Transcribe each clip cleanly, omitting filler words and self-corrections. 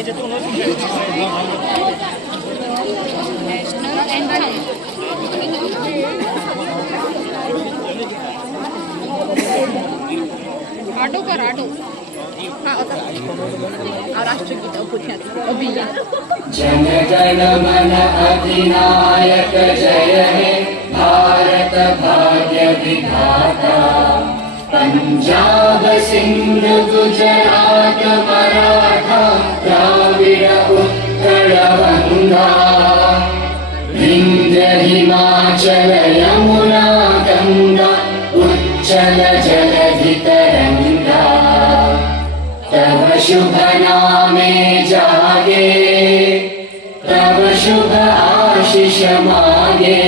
Auto कर auto राष्ट्रगीत अभियान जन गण मन अधिनायक जय हे भारत भाग्य विधाता पंजाब सिंध गुजरात मराठा द्राविड़ उत्कल गंगा विंध्य हिमाचल यमुना गंगा उच्चल जलधि तरंगा तव शुभ नामे जागे तव शुभ आशीष मागे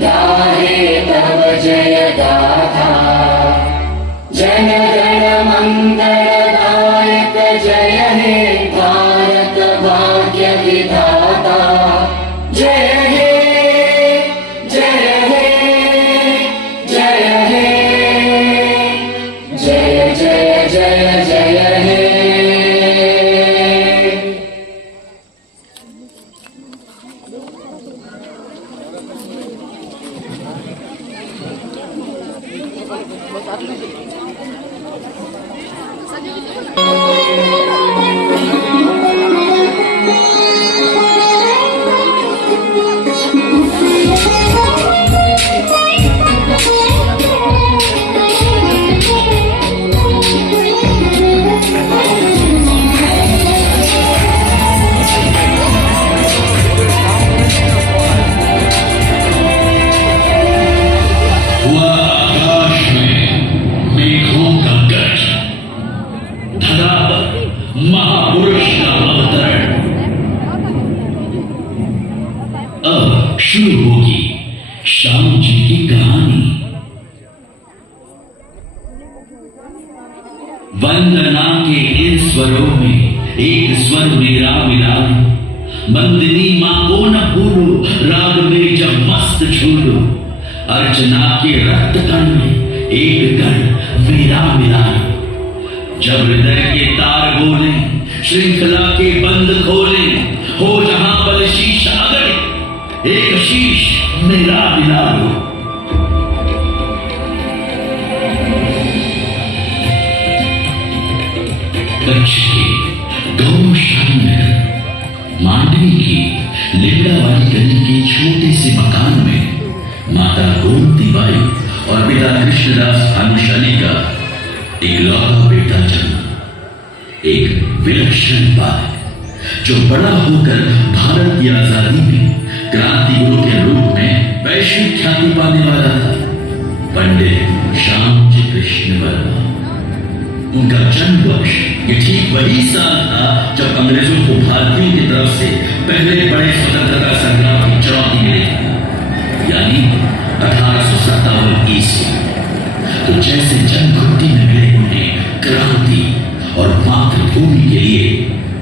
गाहे तव जय गाथा जन गण मंगलदायक जय हे भारत भाग्य विधाता जय हे जय हे जय हे जय जय जय जय हे महापुरुष का अवतरण। अब शुरू होगी श्याम जी की कहानी। वंदना के इन स्वरों में एक स्वर मेरा मिला। बंदनी मां को न भूलो, राग में जब मस्त झूलो। अर्चना के रक्त कण में एक कण मेरा मिला। जब हृदय के तार बोले, श्रृंखला के बंद खोले, हो जहां बल शीश अगड़े, एक शीश मेरा मिला लो। कच्छ के गौशाला में मांडवी की लिंगावाली गली के छोटे से मकान में माता गोमती बाई और पिता कृष्णदास भानुशाली का इकलौता बेटा जन्मा। एक विलक्षण बाल जो बड़ा होकर भारत की आजादी में क्रांति गुरु के रूप में वैश्विक ख्याति पाने वाला था, पंडित श्यामजी कृष्ण वर्मा। उनका जन्म वर्ष ये ठीक वही साल था जब अंग्रेजों को भारतीयों की तरफ से पहले बड़े स्वतंत्रता संग्राम की चुनौती मिली, यानी 1857 ईस्वी। तो जैसे जन्मभूमि में मिले उन्हें क्रांति और मातृभूमि के लिए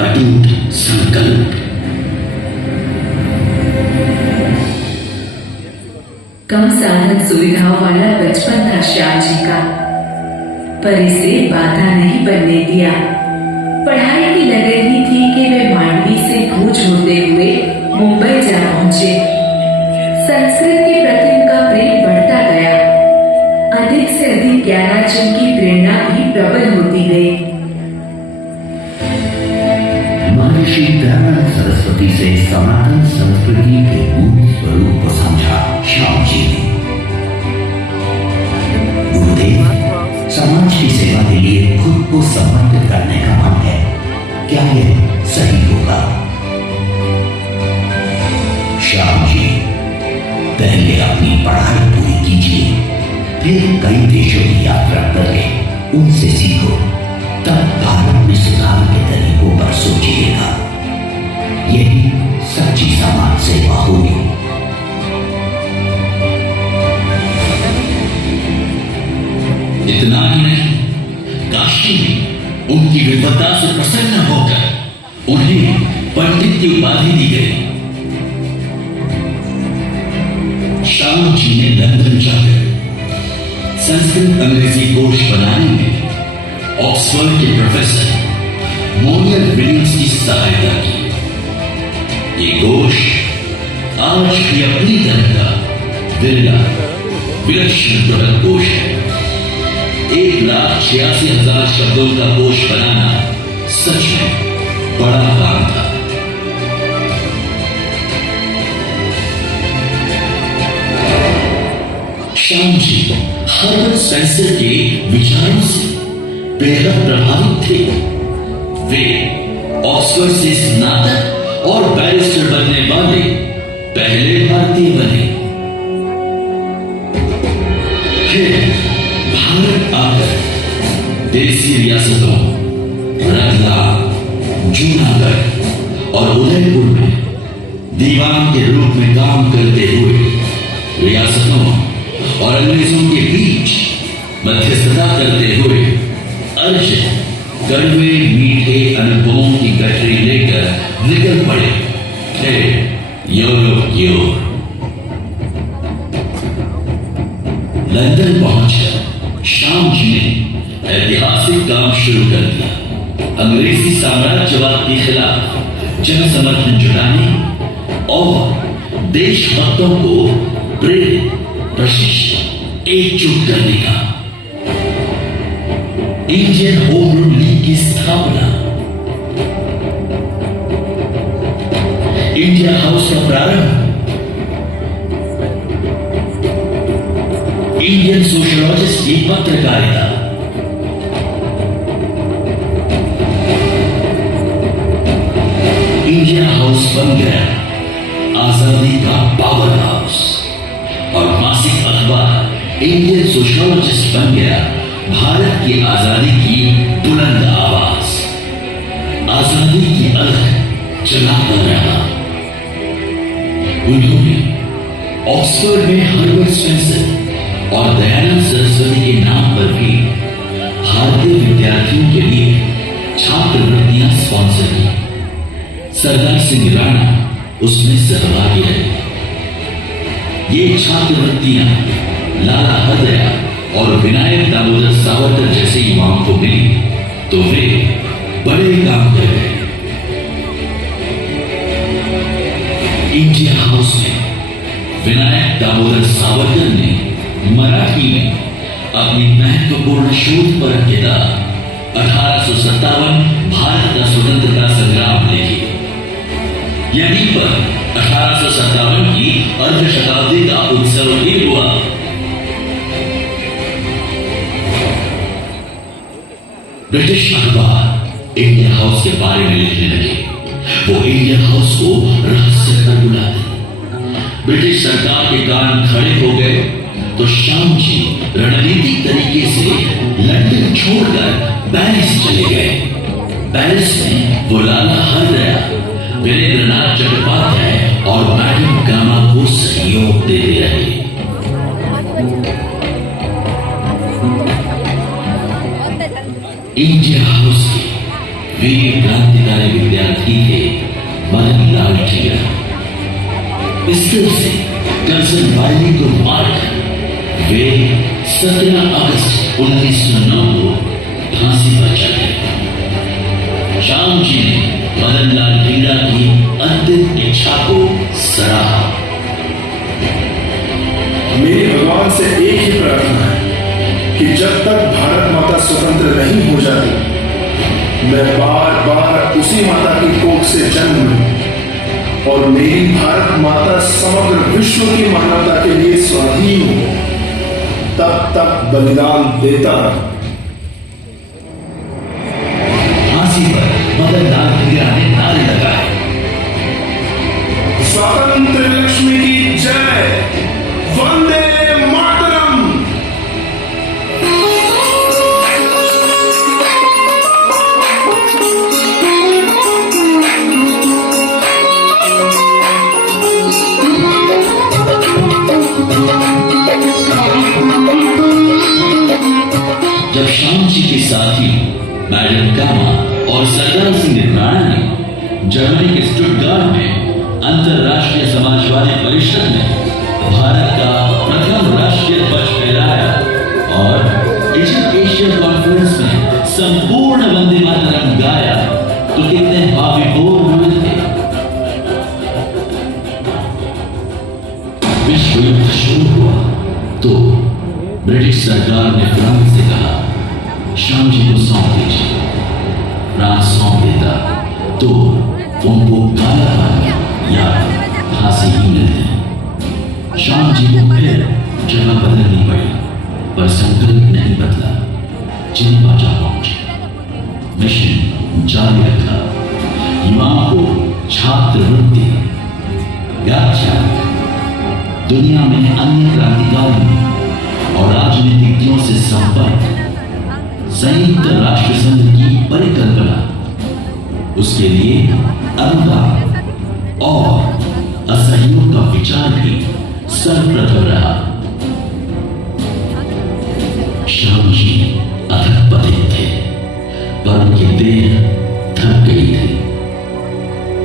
अटूट संकल्प। कम साधन सुविधाओं वाला बचपन था श्याम जी का, पर इसे बाधा नहीं बनने दिया। पढ़ाई की लग रही थी कि वे मांडवी से कूच होते हुए मुंबई जा पहुंचे। संस्कृत के प्रति उनका प्रेम बढ़ता गया। अधिक से अधिक ज्ञानार्जन की प्रेरणा भी प्रबल होती गई। महर्षि दयानंद सरस्वती से सनातन संस्कृति के मूल स्वरूप को समझा श्याम जी ने। गुरुदेव, समाज की सेवा के लिए खुद को समर्पित करने का मन है, क्या यह सही होगा? श्याम जी, पहले अपनी पढ़ाई पूरी कीजिए, फिर कई देशों की यात्रा करके उनसे सीखो, तब भारत में सुधार के तरीकों पर सोचिएगा। यही सच्ची समाज सेवा होगी। इतना ही नहीं, काशी में उनकी विद्वता से प्रसन्न होकर उन्हें पंडित की उपाधि दी गई। श्याम जी ने लंदन जाकर संस्कृत अंग्रेजी कोश बनाने में ऑक्सफोर्ड के प्रोफेसर मोनियल विलियम्स की सहायता की। ये कोश आज भी अपनी तरह का विरला विलक्षण प्रबल कोश है। 1,86,000 शब्दों का कोश बनाना सच में बड़ा काम था। श्याम जी हर्बर्ट स्पेंसर के विचारों से बेहद प्रभावित थे। वे ऑक्सफोर्ड से स्नातक और बैरिस्टर बनने वाले पहले भारतीय बने। फिर भारत आकर देसी रियासतों रतलाम, जूनागढ़ और उदयपुर में दीवान के रूप में काम करते हुए रियासतों और अंग्रेजों के बीच मध्यस्थता करते हुए अर्जित कड़वे मीठे अनुभवों की गठरी लेकर निकल पड़े थे यूरोप की ओर। लंदन पहुंचकर श्याम जी ने ऐतिहासिक काम शुरू कर दिया। अंग्रेजी साम्राज्यवाद के खिलाफ जन समर्थन जुटाने और देशभक्तों को प्रेरित प्रशिक्षण एकजुट करने का। इंडियन होम रूल लीग की स्थापना, इंडिया हाउस का प्रारंभ, इंडियन सोशलॉजिस्ट की पत्रकारिता, इंडिया हाउस बन गया आजादी का पावर हाउस और मासिक अखबार इंडियन सोशलॉजिस्ट बन गया भारत की आजादी की बुलंद आवाज। आजादी की अलख जलाता रहा। उन्होंने ऑक्सफोर्ड में हर्बर्ट स्पेंसर और दयानंद सरस्वती के नाम पर भी भारतीय विद्यार्थियों के लिए छात्रवृत्तियां स्पॉन्सर की। सरदार सिंह राणा उसमें सहभागी रहे। ये छात्रवृत्तियां लाला हरदया और विनायक दामोदर सावरकर जैसे युवाओं को मिली तो वे बड़े काम कर गए। इंडिया हाउस में विनायक दामोदर सावरकर ने मराठी में अपनी महत्वपूर्ण शोध पर किताब 1857 भारत का स्वतंत्रता संग्राम लिखी। यहीं पर 1857 की अर्धशताब्दी का उत्सव भी हुआ। ब्रिटिश अखबार इंडिया हाउस के बारे में लिखने लगे। वो इंडिया हाउस को रहस्य कर बुलाते। ब्रिटिश सरकार के कान खड़े हो गए तो श्याम जी रणनीतिक तरीके से लंदन छोड़कर पेरिस चले गए। पेरिस में वो लाला हरदया, वीरेंद्रनाथ चट्टोपाध्याय और मैडम गामा को सहयोग देते रहे। इंडिया हाउस के वीर क्रांतिकारी विद्यार्थी थे मदन लाल ढींगरा। पिस्टल से कर्जन वायली को मारकर वे 17 अगस्त 1909 को फांसी पर चढ़ गए। श्याम जी ने मदन लाल ढींगरा की अंतिम इच्छा को सराहा। मेरी भगवान से एक ही प्रार्थना है कि जब तक भारत माता स्वतंत्र नहीं हो जाती मैं बार बार उसी माता की कोख से जन्म लूं और मेरी भारत माता समग्र विश्व की मानवता के लिए स्वाधीन हो, तब तक बलिदान देता रहा। फांसी पर मदन लाल ढींगरा ने नारे लगाए, स्वतंत्र लक्ष्मी की जय, वंदे मातरम। जब श्याम जी के साथी मैडम गामा और सरदार सिंह राणा ने जर्मनी के स्टुटगार्ट में अंतरराष्ट्रीय समाजवादी परिषद में भारत का प्रथम राष्ट्रीय ध्वज फहराया और एशियन कॉन्फ्रेंस में संपूर्ण वंदे मातरम गाया विभोर हुए थे। विश्व युद्ध शुरू हुआ तो ब्रिटिश सरकार ने फ्रांस से कहा, शाम जी को सौंप दीजिए। फ्रांस सौंप देता तो उनको कालापन या फांसी ही मिलती। शाम जी को फिर जगह बदलनी पड़ी, पर संकल्प नहीं बदला। जिनेवा जा पहुंचे, मिशन जारी रखा। युवाओं को छात्रवृत्ति, व्याख्यान, दुनिया में अन्य क्रांतिकारियों और राजनीतिज्ञों से संपर्क, संयुक्त राष्ट्र संघ की परिकल्पना, उसके लिए अनुदान और असहयोग का विचार भी सर्वप्रथम रहा। श्याम जी अथक पथिक थे, पर उनकी देह थक गई थी।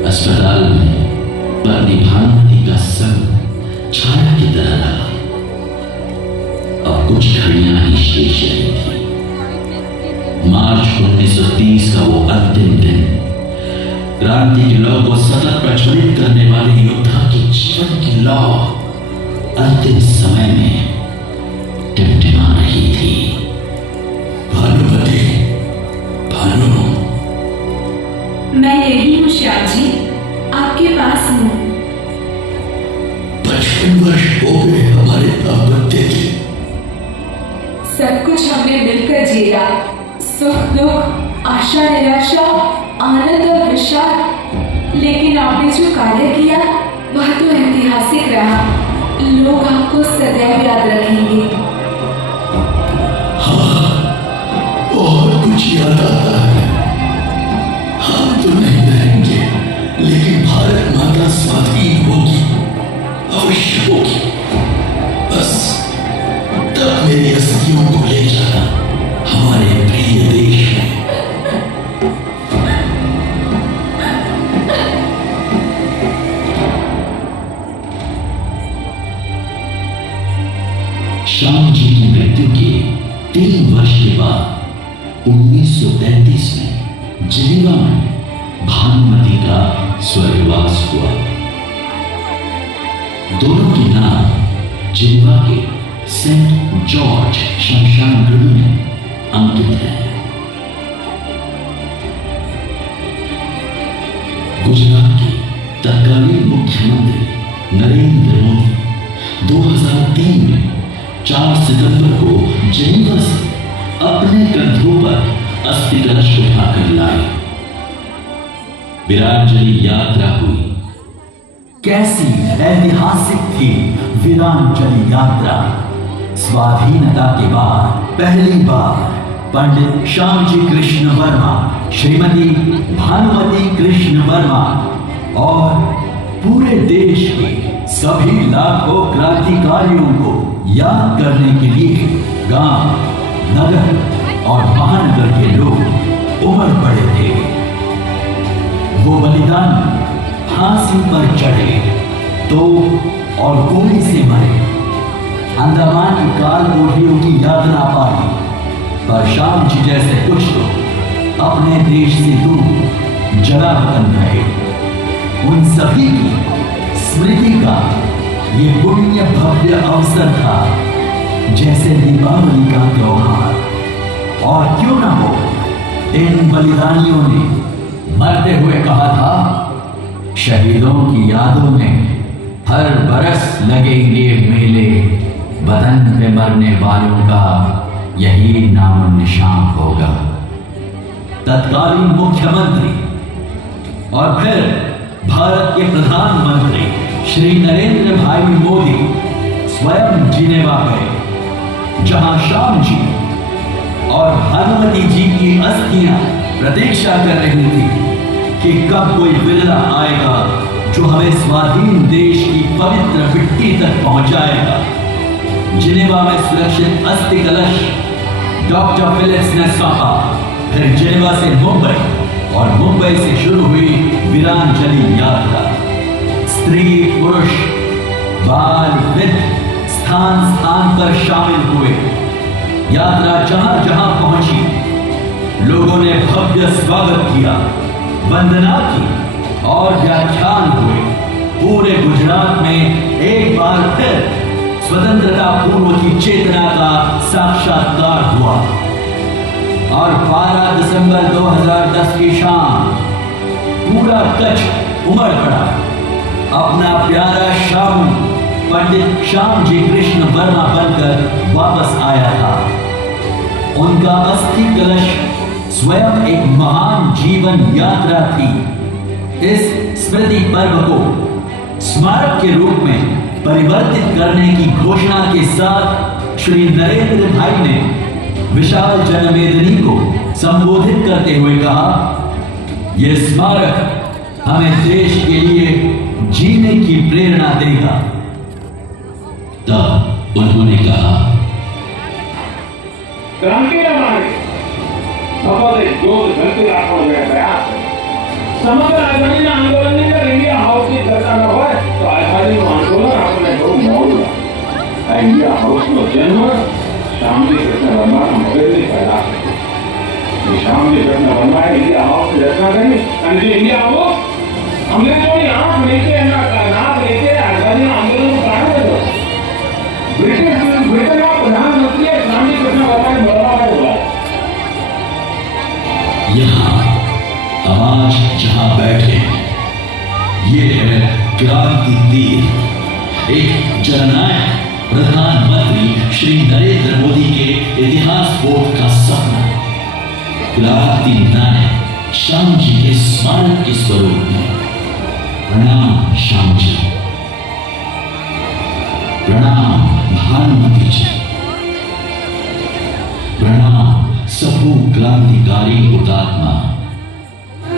अस्पताल में पत्नी भानुमति का संग छाया की तरह रहा। अब कुछ घड़ियां ही शेष रही थी। मार्च 1930 का वो अंतिम दिन, क्रांति की लौ को सतत प्रज्वलित करने वाले योद्धा के जीवन की लौ अंतिम समय में टिमटिमा रही थी। भानुमति, भानु, मैं यही हूँ श्याम जी, आपके पास हूँ। 55 वर्ष हो गए हमारे दाम्पत्य के। सब कुछ हमने मिलकर जिया, सुख दुख, आशा निराशा, आनंद और विषाद। लेकिन आपने जो कार्य किया वह तो ऐतिहासिक रहा। लोग आपको सदैव याद रखेंगे। हाँ, और कुछ याद आता है। हम तो नहीं रहेंगे, लेकिन भारत माता स्वाधीन होगी, अवश्य होगी। बस तब मेरी अस्थियों को ले जाना हमारे प्रिय देश में। श्याम जी की मृत्यु के 3 वर्ष के बाद 1933 में जिनेवा में भानुमति का स्वर्गवास हुआ। दोनों के नाम जिनेवा के सेंट जॉर्ज शमशान गृह में अंकित है। गुजरात के तत्कालीन मुख्यमंत्री नरेंद्र मोदी 2003 में 4 सितंबर को जिनेवा से अपने कंधों पर अस्थि कलश उठाकर लाए। वीरांजलि यात्रा हुई। कैसी ऐतिहासिक थी वीरांजलि यात्रा। स्वाधीनता के बाद पहली बार पंडित श्यामजी कृष्ण वर्मा, श्रीमती भानुमति कृष्ण वर्मा और पूरे देश के सभी लाखों क्रांतिकारियों को याद करने के लिए गांव, नगर और महानगर के लोग उमड़ पड़े थे। वो बलिदान फांसी पर चढ़े तो और गोली से मरे। अंडमान की काल कोठरियों की यातना पाई, पर श्याम जी जैसे कुछ तो अपने देश से दूर जला वतन रहे। उन सभी की स्मृति का ये पुण्य भव्य अवसर था, जैसे दीपावली का त्योहार। और क्यों ना हो, इन बलिदानियों ने मरते हुए कहा था, शहीदों की यादों में हर बरस लगेंगे मेले, वतन पे मरने वालों का यही नाम निशान होगा। तत्कालीन मुख्यमंत्री और फिर भारत के प्रधानमंत्री श्री नरेंद्र भाई मोदी स्वयं जिनेवा गए, जहां श्याम जी और भानुमति जी की अस्थियां प्रतीक्षा कर रही थी कि कब कोई बिरला आएगा जो हमें स्वाधीन देश की पवित्र मिट्टी तक पहुंचाएगा। जिनेवा में सुरक्षित अस्थि कलश डॉक्टर फिलिप्स ने सौंपा। फिर जिनेवा से मुंबई और मुंबई से शुरू हुई वीरांजलि यात्रा। स्त्री पुरुष बाल वृद्ध स्थान स्थान पर शामिल हुए। यात्रा जहां जहां पहुंची, लोगों ने भव्य स्वागत किया। वंदना की और व्याख्यान हुए। पूरे गुजरात में एक बार फिर स्वतंत्रता पूर्व की चेतना का साक्षात्कार हुआ और 12 दिसंबर 2010 की शाम पूरा कच्छ उमड़ पड़ा। अपना प्यारा श्याम पंडित श्यामजी कृष्ण वर्मा बनकर वापस आया था। उनका अस्थि कलश स्वयं एक महान जीवन यात्रा थी। इस स्मृति पर्व को स्मारक के रूप में परिवर्तित करने की घोषणा के साथ श्री नरेंद्र भाई ने विशाल जनमेदिनी को संबोधित करते हुए कहा, यह स्मारक हमें देश के लिए जीने की प्रेरणा देगा। तब उन्होंने कहा, क्रांति न मारे सपद जोत धरती રાખવાનો છે પ્રયાસ સમગ્ર આઝાદીના આંદોલનની અંદર ઇન્ડિયા હાઉસની ચર્ચા ન હોય તો આઝાદીનું આંદોલન આપણને બહુ મોડું લાગે। આ ઇન્ડિયા હાઉસનો જન્મ શ્યામજી કૃષ્ણ વર્માના મગજની પેદા શ્યામજી કૃષ્ણ વર્માએ ઇન્ડિયા હાઉસની રચના કરી અને જે ઇન્ડિયા હાઉસ અંગ્રેજોની આંખ નીચે એના નાક નીચે આઝાદીના આંદોલનનું કારણ હતું। બ્રિટનના પ્રધાનમંત્રીએ શ્યામજી કૃષ્ણ વર્માને મળવા માટે બોલાવ્યા। यहाँ हम आज जहां बैठे ये है क्रांति तीर, एक जननायक प्रधानमंत्री श्री नरेंद्र मोदी के इतिहास बोध का सपना। क्रांति नायक श्याम जी के स्मारक के स्वरूप में प्रणाम श्याम जी, प्रणाम भानुमति जी, प्रणाम सबू क्रांतिकारी हुतात्मा।